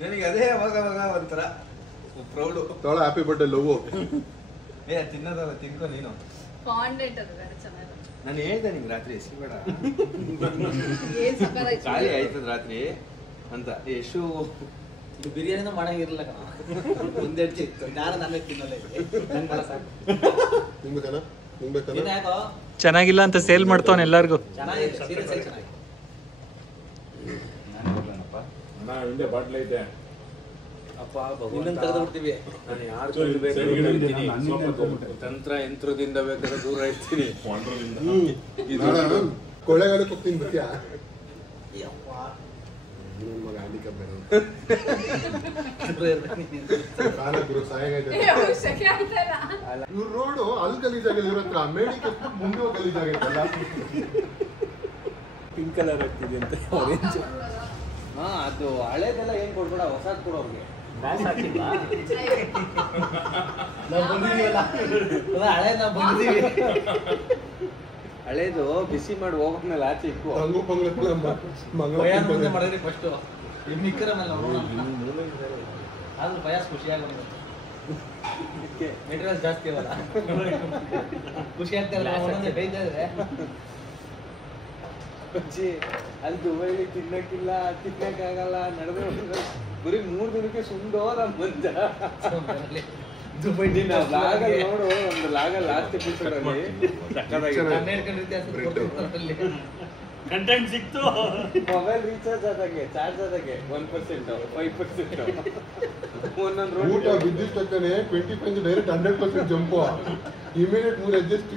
ನನಗೆ ಅದೇ ಅವಾಗ ಒಂಥರ ಪ್ರೌಡ್. ತೋಳ ಹ್ಯಾಪಿ ಬರ್ಡೇ ಲವ್. ತಿನ್ನೋದಲ್ಲ ತಿನ್ಕೊ ನೀನು. ನಾನು ಹೇಳ್ದೆ ನಿಂಗೆ ರಾತ್ರಿ ಎಸಿಬೇಡ ಖಾಲಿ ಆಯ್ತದ ರಾತ್ರಿ ಅಂತ. ಯಶು ಬಿರಿಯಾನಿನ ಮಾಡಂಗಿರಲ್ಲ ಮುಂದೆ ಇತ್ತು ನಾನು ನಮಗೆ ತಿನ್ನಲ್ಲ. ಚೆನ್ನಾಗಿಲ್ಲ ಅಂತ ಸೇಲ್ ಮಾಡ್ತಾವನ್ ಎಲ್ಲಾರ್ಗು. ಚೆನ್ನಾಗಿದೆ ಸೀರಿಯಸ್ ಆಗಿ ಚೆನ್ನಾಗಿದೆ. ಹಿಂದೆ ಬಾಟ್ಲ್ ಐತೆ ಅಪ್ಪ ಇನ್ನೊಂದು ತೆಗೆದು ಬಿಡ್ತೀವಿ. ನಾನು ಯಾರು ತಂತ್ರ ಯಂತ್ರದಿಂದ ಬೇಕಾದ್ರೆ ದೂರ ಇರ್ತೀನಿ. ಕೊಳ್ಳೆಗಾಲಕ್ಕೆ ಹೋಗ್ತೀನಿ ಬರ್ತೀಯಾ? ಇವ್ರ ರೋಡು ಅಲ್ಲಿ ಗಲೀಜಾಗಿಲ್ಲ, ಇವ್ರ ಹತ್ರ ಮೇಡಿಕೆ ಮುಂದೆ ಗಲೀಜಾಗೈತಲ್ಲ. ಪಿಂಕ್ ಕಲರ್ ಆಗ್ತಿದೆ ಅಂತ ಆರೆಂಜ್. ಹಾ ಅದು ಹಳೇದೆಲ್ಲ ಏನ್ ಕೊಡ್ಬೇಡ, ಹೊಸದ್ ಕೊಡು ಅವ್ರಿಗೆ. ಹಳೇದು ಬಿಸಿ ಮಾಡಿ ಹೋಗೋದ್ಮೇಲೆ ಆಚೆ ಇಕ್ಕು. ಮಾಡಿದ್ರೆ ಫಸ್ಟ್ ನಿಕ್ಕರ ಮೇಲೆ ಆದ್ರೂ ಭಯ ಖುಷಿಯಾಗ ಮೆಟೀರಿಯಲ್ಸ್ ಜಾಸ್ತಿ ಅವಲ್ಲ, ಖುಷಿ ಆಗ್ತಾರಲ್ಲ ಒಂದೊಂದೇ ಬೈತಾ ಇದ್ರೆ. ಅಲ್ಲಿ ದುಬೈಲಿ ತಿನ್ನಕ್ಕಿಲ್ಲ, ತಿನ್ನಕ್ಕಾಗಲ್ಲ, ನಡೆದ್ರೆ ಬರೀ 3 ದಿನಕ್ಕೆ ಸುಂದೋದ ಮಂಜ. ದುಬೈ ನೋಡು ಒಂದು ಲಾಗಲ್ ಲಾಸ್ಟ್ ಎಪಿಸೋಡ್ ಅಲ್ಲಿ ಕಂಟೆಂಟ್ ಸಿಕ್ತು. ಮೊಬೈಲ್ ರೀಚಾರ್ಜ್ ಆದಾಗೆ, ಚಾರ್ಜ್ ಆದಾಗೆ 1%, 5%. ಒಂದೊಂದು ಊಟ ಬಿದ್ದಿಷ್ಟಕ್ಕನೆ 25 ಡೈರೆಕ್ಟ್ 100% ಜಂಪು. ಇಮಿಡಿಯೇಟ್ 3 ಅಡ್ಜಸ್ಟ್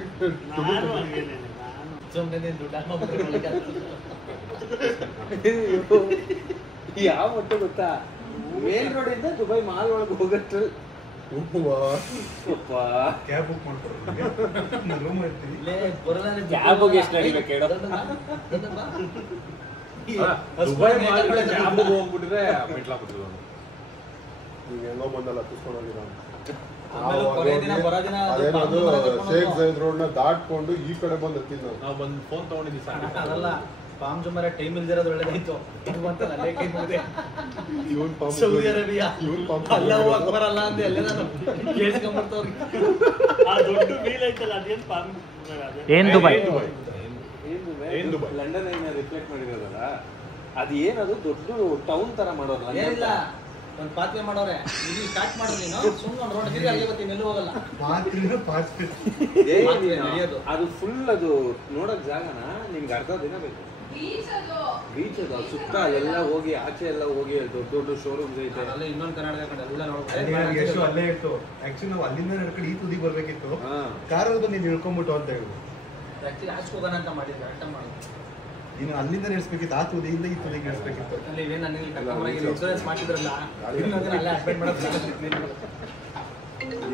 ಯಾವ ಒಟ್ಟು ಗೊತ್ತಾ, ಮೇನ್ ರೋಡ್ ಇಂದ ದುಬೈ ಮಾಲ್ ಒಳಗೆ ಹೋಗಷ್ಟು ಕ್ಯಾಬ್ ಬುಕ್ ಮಾಡ್ತಾರೆ. ಹೋಗ್ಬಿಟ್ಟಿದ್ರೆ ಮೆಟ್ಲಾಗ್ಬಿಟ್ಟಿದ್ರು. ಈಗ ಹೆಂಗೋ ಬಂದಲ್ಲ ಹತ್ತಿಸ್ಕೊಂಡೋಗಿರೋ ಅದೇನದು ಶೇಖ್ ಜೈದ್ ರೋಡ್ ನ ದಾಟ್ಕೊಂಡು ಈ ಕಡೆ ಬಂದು ಹತ್ತಿದ್ ನಾವು ಬಂದು ಫೋನ್ ತಗೊಂಡಿದ್ದೀವಿ ಸರ್. ಅದಲ್ಲ ಪಾಮ್ ಜುಮರ ಟೈಮ್ ಇಲ್ದಿರೋದು ಒಳ್ಳೇದಾಯ್ತು. ಸೌದಿ ಅರೇಬಿಯಾ ಅಲ್ಲಾಹು ಅಕ್ಬರ್ ಅಲ್ಲ ಅಂತ ಎಲ್ಲ ನಾನು ಕೇಳಿಸ್ಕೊಂಡ್ಬರ್ತವ್ರಿ. ಆ ದೊಡ್ಡ ವೀಲ್ ಐತಲ್ಲ ಅದೇನ್ ಪಾಮ್ ಏನ್ ದುಬೈ ಲಂಡನ್ ರಿಫ್ಲೆಕ್ಟ್ ಮಾಡಿರೋದಲ್ಲ, ಅದು ಏನದು ದೊಡ್ಡ ಟೌನ್ ತರ ಮಾಡೋದು ಏನಿಲ್ಲ, ಒಂದ್ ಪಾತ್ರೆ ಮಾಡೋರೆ. ಇದು ಸ್ಟಾರ್ಟ್ ಮಾಡೋದು ನೀನು ಸುಮ್ಮನೆ ಒಂದು ರೋಡ್ ತಿರುಗಿ ಅಲ್ಲಿ ಬರ್ತೀನಿ, ಎಲ್ಲೂ ಹೋಗಲ್ಲ. ಅದು ಫುಲ್ ಅದು ನೋಡಕ್ ಜಾಗನ ನಿಮ್ಗೆ ಅರ್ಧ ದಿನ ಬೇಕು. ಬೀಚ್ ಅದು ಸುತ್ತ ಎಲ್ಲ ಹೋಗಿ ಆಚೆ ಎಲ್ಲ ಹೋಗಿ ದೊಡ್ಡ ದೊಡ್ಡ ಶೋರೂಮ್ಸ್ ಐತೆ. ಅಲ್ಲ ಇನ್ನೊಂದು ಕರ್ನಾಟಕ ಕಡೆ ಎಲ್ಲ ಎಷ್ಟು ಅಲ್ಲೇ ಇತ್ತು. ಆಕ್ಚುಲಿ ನಾವು ಅಲ್ಲಿಂದ ನಡ್ಕೊಂಡು ಈ ತುದಿ ಬರ್ಬೇಕಿತ್ತು, ಕಾರಲ್ಲಿ ಬಂದು ನೀನು ಇಳ್ಕೊಂಡ್ಬಿಟ್ಟು ಅಂತ ಹೇಳಿದ್ರು. ಆಕ್ಚುಲಿ ಆಚೆ ಹೋಗೋಣ ಅಂತ ಮಾಡಿದ್ರು, ಅರ್ಥ ಮಾಡಿ. ನೀನು ಅಲ್ಲಿಂದ ನಡೆಸ್ಬೇಕಿತ್ತು, ಆ ತುದಿಯಿಂದ ಈ ತುದಿಗೆ ನಡೆಸ್ಬೇಕಿತ್ತು. ಅಲ್ಲಿ ಇವೇನು ನನಗೆ ಇನ್ಶೂರೆನ್ಸ್ ಮಾಡಿದ್ರಲ್ಲ, ಅಲ್ಲೇ ಅಡ್ಮಿಟ್ ಮಾಡೋದು.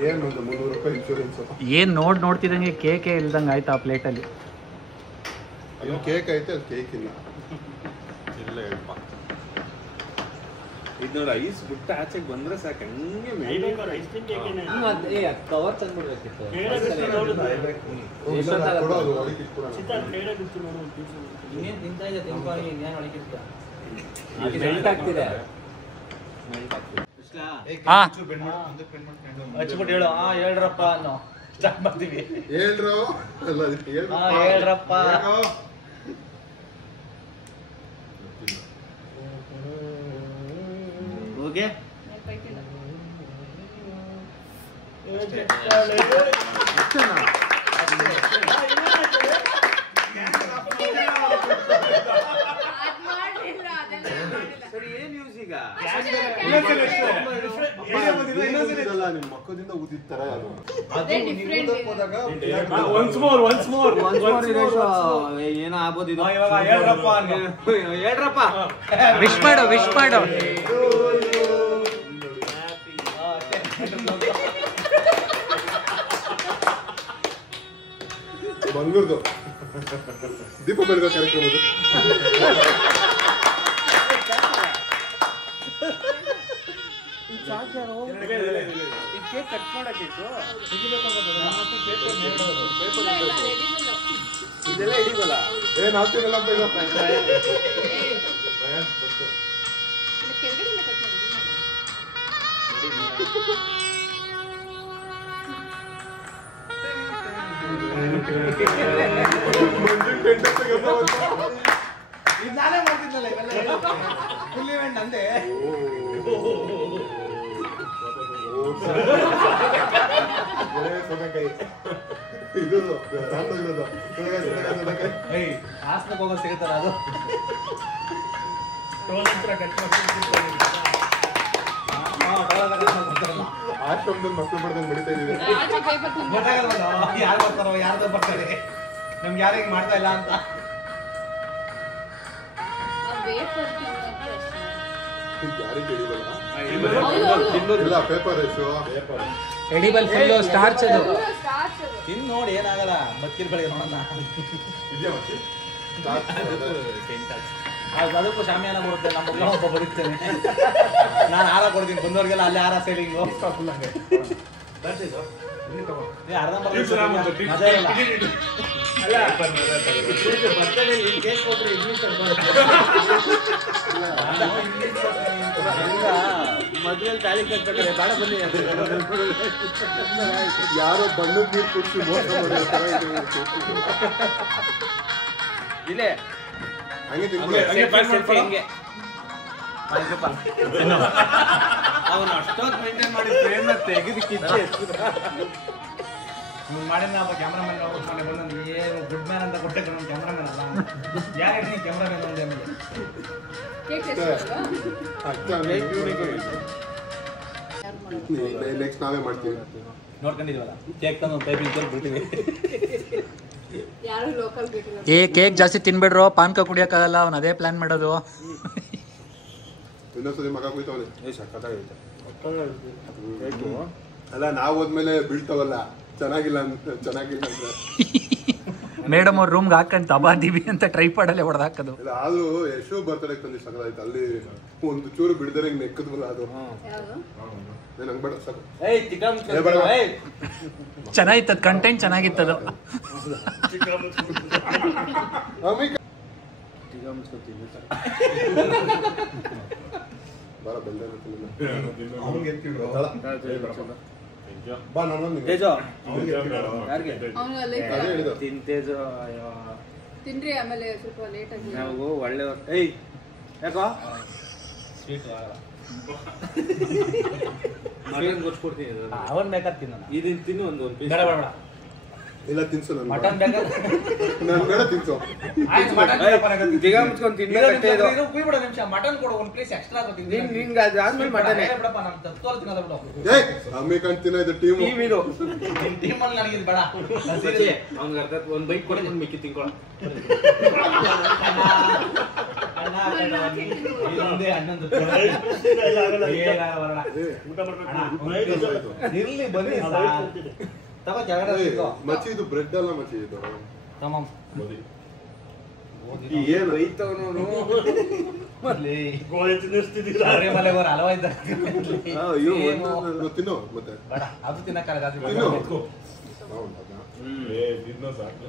ಏನು ಒಂದು 300 ರೂಪಾಯಿ ಇನ್ಶೂರೆನ್ಸ್. ಏನ್ ನೋಡ್ತಿದಂಗೆ ಕೇಕೆ ಇಲ್ದಂಗೆ ಆಯ್ತಾ ಆ ಪ್ಲೇಟಲ್ಲಿ. ಅಲ್ಲಿ ಕೇಕ್ ಐತೆ, ಅಲ್ಲಿ ಕೇಕ್ ಇಲ್ಲ. ಇಲ್ಲ ಹೇಳಪ್ಪ, ಇದು ನೋಡಿ ಐಸ್ ಬಿಟ್ಟು ಆಚೆಗೆ ಬಂದ್ರೆ ಸಾಕು, ಹಂಗೆ ಕವರ್ ತಂದ್ಬಿಡ್ಬೇಕಿತ್ತು. ಇನ್ನೇನು ತಿಂತಾ ಇದೆ ತಿನ್ಕೊ, ಇನ್ನೇನು ಒಳಗಿರ್ತ ಮೆಲ್ಟ್ ಆಗ್ತಿದೆ. ಹಚ್ಬಿಟ್ಟು ಹೇಳು, ಹೇಳ್ರಪ್ಪ ಅನ್ನೋ ಸ್ಟಾರ್ಟ್ ಮಾಡ್ತೀವಿ. ಹೇಳ್ರು ಅಲ್ಲ, ಹೇಳ್ರಪ್ಪ. ಓಕೆ ಸರಿ, ಏನ್ ನ್ಯೂಸ್ ಈಗ? ನಿಮ್ಮ ಮಕ್ಕದಿಂದ ಊದಿರ್ತಾರ ಅದು. ಏನೋ ಆಗ್ಬೋದು ಇದು. ಹೇಳ್ರಪ್ಪ. ವಿಶ್ ಮಾಡು, ವಿಶ್ ಮಾಡು. ಮಂಗಳೂರ್ದು ದೀಪ ಬೆಳಗೋ ಕಾರ್ಯಕ್ರಮದ್ದು. ಕೇಕ್ ಕಟ್ ಮಾಡಕ್ಕೆ ಇದೆಲ್ಲ ಹಿಡಿಬಲ್ಲ. ಏನ್ ಆಗ್ತಿರಲ್ಲ ನಾನೇ ಮಾಡ್ತಿದ್ನಲ್ಲ ಇವೆಲ್ಲ ಫುಲ್ ಇವೆಂಟ್ ನಂದೆ ಇದು ಏಯ್ ಹಾಸನಕ್ಕೆ ಹೋಗೋ ಸಿಗುತ್ತಲ್ಲ ಅದು ಆಶ್ರಮದಲ್ಲಿ ಮಕ್ಕಳು ಪಡೆದಂಗೆ ಬೆಳಿತಾ ಇದೀವಿ. ಗೊತ್ತಾಗಲ್ಲ ಯಾರು ಬರ್ತಾರೋ ಯಾರ್ದು ಬರ್ತಾರೆ ನಮ್ಗೆ ಯಾರು ಹಿಂಗ್ ಮಾಡ್ತಾ ಇಲ್ಲ ಅಂತ ಯಾರಿಗೆ ಹಿಡಿಬಲ್ಲ ತಿನ್ನೋದು ಇಲ್ಲ paper race edible full starch ಅದು ತಿನ್ ನೋಡಿ ಏನಾಗಲ್ಲ ಬಕ್ಕಿರ್ ಬೆಳಗ್ಗೆ ನೋಡೋಣ ಇದೆಯಾ ಮತ್ತೆ ಅದಕ್ಕೂ ಶಾಮಿಯಾನ ಬರುತ್ತೆ ನಮ್ಮ ಮಗ ಒಬ್ಬ ಬದುಕ್ತೇನೆ ನಾನು ಹಾರ ಕೊಡ್ತೀನಿ ಬಂದವ್ರಿಗೆಲ್ಲ ಅಲ್ಲಿ ಹಾರ ಸೇಲಿಂಗು ಅರ್ಧ ಮಜಾ ಇಲ್ಲ ಮದ್ವೆಯಲ್ಲಿ ತಾಳಿ ಕಟ್ಬೇಕಾದ್ರೆ ಬೇಡ ಬನ್ನಿ ಯಾರೋ ಬಣ್ಣದ ನೀರು ಕುಡಿಸಿ ಮೋಸ ಮಾಡಿರ್ತಾರೆ ಇಲ್ಲೇ ಹಂಗೆ ತಿನ್ಕೊಳ್ಳಿ. ಅವನು ಅಷ್ಟೊತ್ತು ಮೇಂಟೈನ್ ಮಾಡಿದ್ರೆ ತೆಗೆದು ಕಿಚ್ಚಿ ಮಾಡಿದ ಕ್ಯಾಮ್ರಾಮನ್ ಮನೆ ಬಂದು ಏನು ಗುಡ್ ಮ್ಯಾನ್ ಅಂತ ಕೊಟ್ಟೆ ನಮ್ಮ ಕ್ಯಾಮ್ರಾಮನ್ ಅಲ್ಲ ಯಾರು ನೀ ಕ್ಯಾಮ್ರಾಮನ್ ಒಂದೇ ಆಮೇಲೆ ನೆಕ್ಸ್ಟ್ ನಾವೇ ಮಾಡ್ತೀವಿ. ನೋಡ್ಕೊಂಡಿದೀವಲ್ಲ ಕೇಕ್ ತಂದು ಒಂದು ಪೈಪಿಂಗ್ ತಂದು ಬಿಡ್ತೀವಿ ಏ ಕೇಕ್ ಜಾಸ್ತಿ ತಿನ್ಬೇಡ್ರೋ ಪಾನ್ಕ ಕುಡಿಯೋಕ್ಕಾಗಲ್ಲ ಅವ್ನು ಅದೇ ಪ್ಲಾನ್ ಮಾಡೋದು ಇನ್ನೊಂದ್ಸರಿ ಮಗ ಕುಯ್ತವನೆ. ಸಕ್ಕತ್ತಾಗೈತೆ ಅಲ್ಲ ನಾವು ಹೋದ್ಮೇಲೆ ಬೀಳ್ತಾವಲ್ಲ ಚೆನ್ನಾಗಿಲ್ಲ ಚೆನ್ನಾಗಿಲ್ಲ ಅಂದ್ರೆ ಮೇಡಮ್ ಅವ್ರ ರೂಮ್ಗೆ ಹಾಕೊಂಡು ತಬಾದೀವಿ ಅಂತ ಟ್ರೈಪಾಡಲ್ಲೇ ಹೊಡೆದಾಕೋದು. ಇಲ್ಲ ಆದ್ರೂ ಯಶು ಬರ್ತಡೇ ತಂದು ಸಕಲಾಯ್ತು. ಅಲ್ಲಿ ಒಂದು ಚೂರು ಬಿಡ್ದರೆ ನೆಕ್ಕದ್ವಲ್ಲ ಅದು ನಾನು ಹಂಗ್ ಬೇಡ ಸಾಕು. ಚೆನ್ನಾಗಿತ್ತದ ಕಂಟೆಂಟ್ ಚೆನ್ನಾಗಿತ್ತದು. ಬಾರ ಬೆಲ್ಲ ತಿನ್ರಿ ಆಮೇಲೆ ಸ್ವಲ್ಪ ಲೇಟ್ ಆಗಿ ನಾವು ಒಳ್ಳೆ ಏಯ್ ಯಾಕೋ ಸ್ವೀಟ್ ಮಟನ್ ಕೊಡ್ಸ್ಕೊಡ್ತೀನಿ ಅವನ್ ಬೇಕಾದ್ರೆ ತಿನ್ನೋಣ ಇದನ್ನ ತಿನ್ನು ಒಂದು ಪೀಸ್ ಬೇಡ ಬೇಡ ಇಲ್ಲ ತಿನ್ಸು ನಾನು ಮಟನ್ ಬೇಕಾದ್ರೆ ನಾನು ಬೇಡ ತಿನ್ಸು. ಆಯ್ತು ಮಟನ್ ದಿಗ ಮುಚ್ಕೊಂಡು ತಿನ್ಬೇಕು ಅಷ್ಟೇ ಇದು. ಕುಯ್ಬಿಡ ನಿಮಿಷ ಮಟನ್ ಕೊಡು ಒಂದು ಪ್ಲೇಸ್ ಎಕ್ಸ್ಟ್ರಾ ಹಾಕೋತೀನಿ ನಿಂಗೆ ಅದಾದ್ಮೇಲೆ ಮಟನ್ ಬಿಡಪ್ಪ ನಾನು ತತ್ವಲ್ ತಿನ್ನೋದ ಬಿಡು ಏ ಅಮ್ಮಿ ಕಾಣ್ತೀನ ಇದು ಟೀಮ್ ಟೀಮ್ ಇದು ನಿನ್ ಟೀಮ್ ಅಲ್ಲಿ ನನಗೆ ಇದು ಬೇಡ ಅವ್ನಿಗೆ ಅರ್ಧ ಒಂದು ಬೈಕ್ ಕೊಡಿ ಒಂದು ಮಿಕ್ಕಿ ತಿನ್ಕೊಳ್ಳ ಇದೊಂದೇ ಅಣ್ಣಂದು ಇರ್ಲಿ ಬನ್ನಿ ತಗೋ ಜಗಳ ಮಚ್ಚಿ ಇದು ಬ್ರೆಡ್ ಅಲ್ಲ ಮಚ್ಚಿ ಇದು ತಮ್ಮ ಏನು ಬೈತವನು ಮಲೆ ಬರ ಹಲವ ಇದ್ದಾರೆ ತಿನ್ನು ಮತ್ತೆ ಬೇಡ ಅದು ತಿನ್ನಕ್ಕಾಗಲ್ಲ ತಿನ್ನು ಸಾಕು